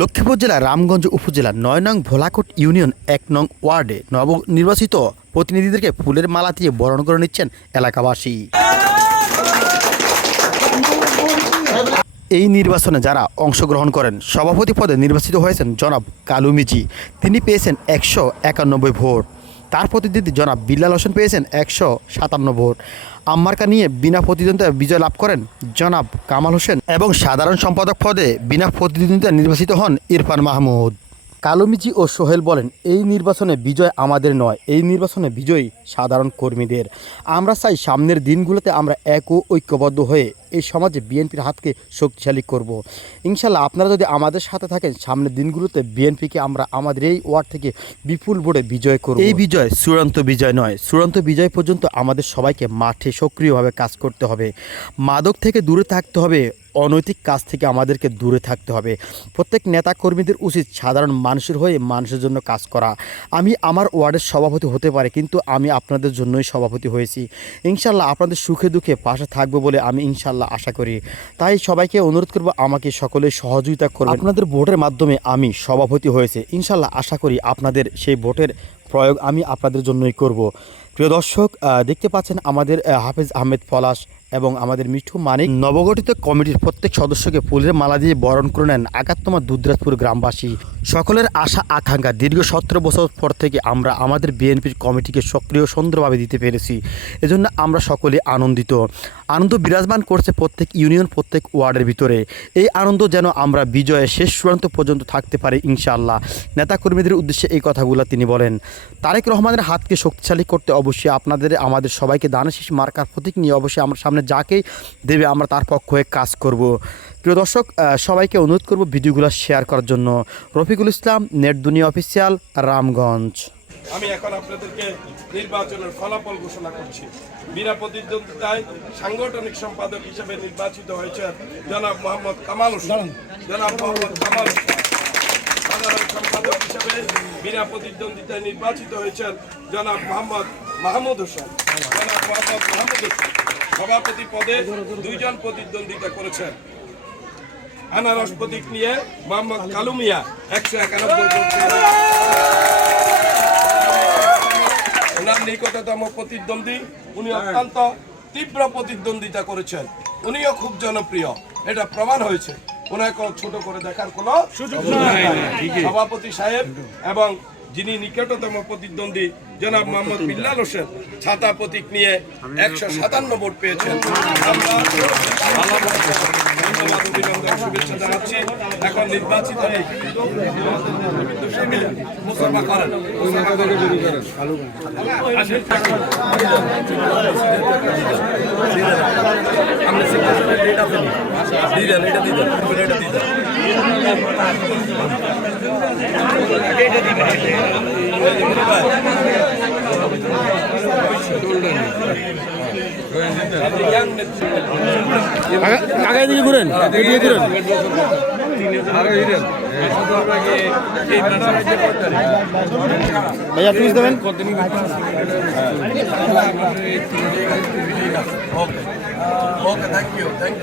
লক্ষ্মীপুর জেলার রামগঞ্জ উপজেলার নয় নং ভোলাকোট ইউনিয়ন এক নং ওয়ার্ডে নবনির্বাচিত প্রতিনিধিদেরকে ফুলের মালা দিয়ে বরণ করে নিচ্ছেন এলাকাবাসী। এই নির্বাচনে যারা অংশগ্রহণ করেন, সভাপতি পদে নির্বাচিত হয়েছেন জনাব কালু মিজি। তিনি পেয়েছেন একশো একানব্বই ভোট। তার প্রতিনিধি জনাব বিল্লাল হোসেন পেয়েছেন একশো সাতান্ন ভোট। আম্মার্কা নিয়ে বিনা প্রতিদ্বন্দ্বিতা বিজয় লাভ করেন জনাব কামাল হোসেন এবং সাধারণ সম্পাদক পদে বিনা প্রতিদ্বন্দ্বিতা নির্বাচিত হন ইরফান মাহমুদ। কালুমিজি ও সোহেল বলেন, এই নির্বাচনে বিজয় আমাদের নয়, এই নির্বাচনে বিজয়ী সাধারণ কর্মীদের। আমরা চাই সামনের দিনগুলোতে আমরা এক ও ঐক্যবদ্ধ হয়ে এই সমাজে বিএনপির হাতকে শক্তিশালী করব। ইনশাল্লাহ আপনারা যদি আমাদের সাথে থাকেন, সামনের দিনগুলোতে বিএনপিকে আমরা আমাদের এই ওয়ার্ড থেকে বিপুল ভোটে বিজয় করব। এই বিজয় চূড়ান্ত বিজয় নয়, চূড়ান্ত বিজয় পর্যন্ত আমাদের সবাইকে মাঠে সক্রিয়ভাবে কাজ করতে হবে। মাদক থেকে দূরে থাকতে হবে অনৈতিক কাজ থেকে আমাদেরকে দূরে থাকতে হবে। প্রত্যেক নেতা কর্মীদের উচিত সাধারণ মানুষের হয়ে মানুষের জন্য কাজ করা। আমি আমার ওয়ার্ডের সভাপতি হতে পারে, কিন্তু আমি আপনাদের জন্যই সভাপতি হয়েছি। ইনশাল্লাহ আপনাদের সুখে দুঃখে পাশে থাকব বলে আমি ইনশাল্লাহ আশা করি। তাই সবাইকে অনুরোধ করব, আমাকে সকলে সহযোগিতা করবে আপনাদের ভোটের মাধ্যমে আমি সভাপতি হয়েছে। ইনশাল্লাহ আশা করি আপনাদের সেই ভোটের প্রয়োগ আমি আপনাদের জন্যই করব। প্রিয় দর্শক দেখতে পাচ্ছেন আমাদের হাফেজ আহমেদ পলাশ এবং আমাদের মিঠু মানিক। নবগঠিত কমিটির প্রত্যেক সদস্যকে ফুলের মালা দিয়ে বরণ করে নেন আগাতমা দুধরাজপুর গ্রামবাসী। সকলের আশা, আকাঙ্ক্ষা, দীর্ঘ সতেরো বছর পর থেকে আমরা আমাদের বিএনপির কমিটিকে সক্রিয়, সুন্দরভাবে দিতে পেরেছি। এজন্য আমরা সকলে আনন্দিত। আনন্দ বিরাজমান করছে প্রত্যেক ইউনিয়ন, প্রত্যেক ওয়ার্ডের ভিতরে। এই আনন্দ যেন আমরা বিজয়ে শেষ চূড়ান্ত পর্যন্ত থাকতে পারি ইনশাআল্লাহ। নেতাকর্মীদের উদ্দেশ্যে এই কথাগুলো তিনি বলেন। তারেক রহমানের হাতকে শক্তিশালী করতে অবশ্যই আপনাদের আমাদের সবাইকে দানাশিস মার্কার প্রতীক নিয়ে অবশ্যই আমার সামনে যাকেই দেবে আমরা তার পক্ষ হয়ে কাজ করব। প্রিয় দর্শক সবাইকে অনুরোধ করব ভিডিওগুলো শেয়ার করার জন্য। Rafiqul Islam net Duniya official Ramganj. আমি এখন আপনাদেরকে নির্বাচনের ফলাফল ঘোষণা করছি। বিনা প্রতিদ্বন্দ্বিতায় সাংগঠনিক সম্পাদক হিসেবে নির্বাচিত হয়েছে জনাব মোহাম্মদ কামাল হোসেন। জনাব মোহাম্মদ কামাল হোসেন। সাধারণ সম্পাদক হিসেবে বিনা প্রতিদ্বন্দ্বিতায় নির্বাচিত হয়েছেন জনাব মোহাম্মদ মাহমুদ হোসেন। মাহমুদ হোসেন সভাপতি পদে দুইজন প্রতিদ্বন্দ্বিতা করেছেন। আনারস প্রতীক নিয়ে মোহাম্মদ কালুমিয়া একশো একানব্বই ওনার নিকটতম প্রতিদ্বন্দ্বী উনি অত্যন্ত তীব্র প্রতিদ্বন্দ্বিতা করেছেন। উনিও খুব জনপ্রিয়। এটা প্রমাণ হয়েছে। ওনাকে ছোট করে দেখার কোনো সুযোগ সভাপতি সাহেব এবং যিনি নিকটতম প্রতিদ্বন্দ্বী জনাব মোহাম্মদ বিল্লাল হোসেন, ছাতা প্রতীক নিয়ে একশো সাতান্ন ভোট পেয়েছেন। এখন নির্বাচিত। আগে দিকে ঘুরেন। এদিকে ঘুরেন। ভাইয়া টুইস দেবেন। Okay, thank you, thank you.